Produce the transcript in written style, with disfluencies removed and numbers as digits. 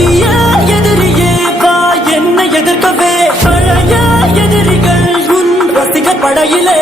புதிய எதிரியே வா என்னை எதிர்க்கவே பழைய எதிரிகள் உன் ரசிகர் படையிலே